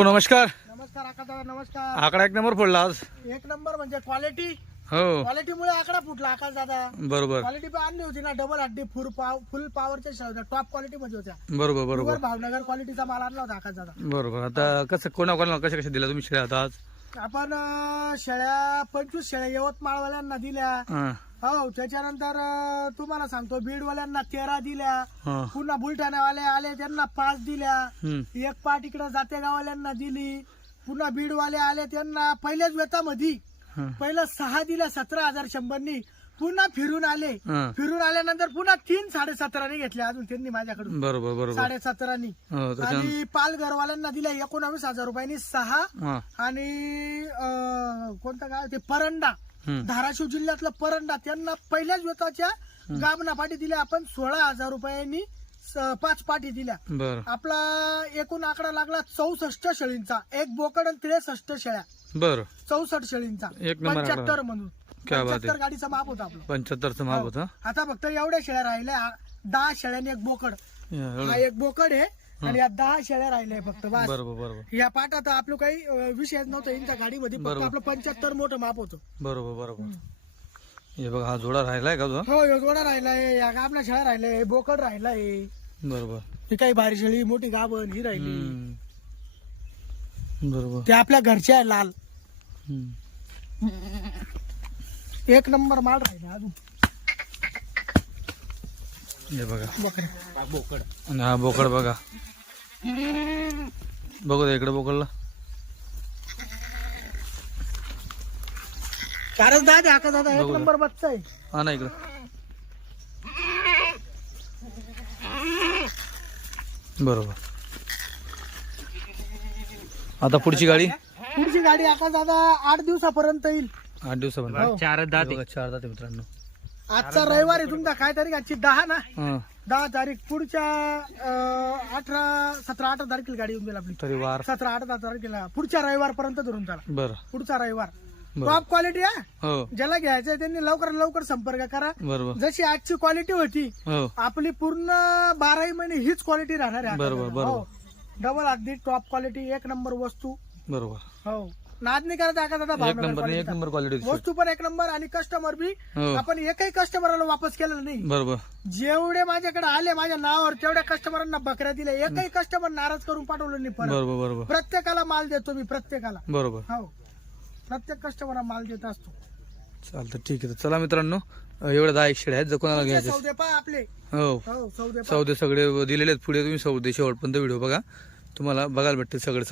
नमस्कार. नमस्कार आका दादा, नमस्कार. आकडा एक नंबर फोडला आज. एक नंबर म्हणजे क्वालिटी. हो क्वालिटीमुळे आकडा फुटला आकाश दादा. बरोबर क्वालिटी पण आणली होती ना, डबल हड्डी फुल पॉवरच्या होत्या, टॉप क्वालिटी मध्ये होत्या. बरोबर बरोबर प्युअर भावनगर क्वालिटीचा माल आणला होता आकाश दादा. बरोबर. आता कसं कोणाकोणाला कशा कशा दिला तुम्ही शेळ्या आता आज? आपण शेळ्या 25 शेळ्या यवतमाळवाल्यांना दिल्या. हा, हो, त्याच्यानंतर तुम्हाला सांगतो बीडवाल्यांना 13 दिल्या. हा. पुन्हा बुलढाणावाले आले त्यांना 5 दिल्या. हम्म. एक पाट इकडे जातेगाववाल्यांना दिली. पुन्हा बीडवाले आले त्यांना पहिल्याच वेतामध्ये हा. पहिलं 6 दिल्या 17,100नी. पुन्हा फिरून आले. हा. फिरून आल्यानंतर पुन्हा 3 17,500 घेतले अजून त्यांनी माझ्याकडून. बरोबर बरोबर 17,500 हो त्याच्या आणि पालघरवाल्यांना दिल्या 19,000 रुपयांनी 6. हा. आणि कोणतं गाव ते परंडा, हम्म. धाराशिव जिल्ह्यातलं परंडा, त्यांना पहिल्याच वेताच्या गाबना पाठी दिल्या आपण 16,000 रुपयांनी 5 पाठी दिल्या. बर आपला एकूण आकडा लागला 64 शेळींचा. एक बोकड आणि 63 शेळ्या. बर 64 शेळींचा एक नंबर आकडा. 75 म्हणून क्या बात आहे. 75 गाडीचा माप होता आपलं. 75चं माप होतं. आता फक्त एवढ्या शेळ्या राहिल्या. 10 शेळ्याने एक बोकड. हा एक बोकड आहे आणि या 10 शेळ्या राहिल्या फक्त बस. बरोबर बरोबर या पाठात आपलं काही विषयच नव्हतं यांच्या गाडीमध्ये, फक्त बरोबर. आपलं 75 मोठं माप होतं. बरोबर बरोबर. हे बघा हा जोडा राहिलाय का तुझा? हो, ह्यो जोडा राहिलाय, या गाबना शेळ्या राहिलाय, बोकड राहिलाय. बरोबर. ही काही भारी शेळी, मोठी गाभण ही राहिली. हम्म. बरोबर. ते आपल्या घरच्या आहे लाल. हम्म. एक नंबर माल राहिला अजून. हे बघा बकऱ्या बोकड आणि हा बोकड बघा. बघू दे इकडे बोकडला. कारण दादा आका दादा एक बघू ना. नंबर बच्चा आहे. हा ना इकडे. बरोबर. आता पुढची गाडी पुढची गाडी आका दादा 8 दिवसापर्यंत येईल. 8 दिवसापर्यंत. हो. चार दात बघा, 4 दाते मित्रांनो. आजचा रविवार आहे तुमचा, काय तारीख आजची 10 ना. हा. 10 तारीख. पुढच्या 17-18 तारखेला गाडी येऊन जाईल आपली. तरी वार. 17-18 तारखेला पुढच्या रविवार पर्यंत धरून चला. बर पुढचा रविवार. बर. टॉप क्वालिटी आहे. हो ज्याला घ्यायचंय त्यांनी लवकरात लवकर संपर्क करा. बरोबर. जशी आजची क्वालिटी होती हो आपली पूर्ण 12 महिने हीच क्वालिटी राहणार आहे. बरोबर, बरोबर. डबल अगदी टॉप क्वालिटी, एक नंबर वस्तू. बरोबर. हो, नाद नाही करायचा आका दादा. एक भावनगर नंबर एक quality चा. Number quality. वस्तू पण एक नंबर आणि कस्टमर बी. हो आपण एकही कस्टमरला वापस केलेलं नाही. बरोबर. जेवढे माझ्याकडे आले माझ्या नावावर तेवढ्या कस्टमरांना बकऱ्या दिल्या. एकही कस्टमर नाराज करून पाठवलं नाही परत. बरोबर बरोबर प्रत्येकाला माल देतो मी, प्रत्येकाला. बरोबर. हो, प्रत्येक कस्टमरला माल देत असतो. चालतं ठीक आहे. तर चला मित्रांनो, एवढ्या 10 शेळ्या आहेत जर कोणाला घ्यायचे. सौदे पहा आपले. हो हो, सौदे पहा. सौदे सगळे दिलेले आहेत पुढे. तुम्ही सौदे शेवटपर्यंत व्हिडिओ बघा, तुम्हाला बघायला भेटते सगळे.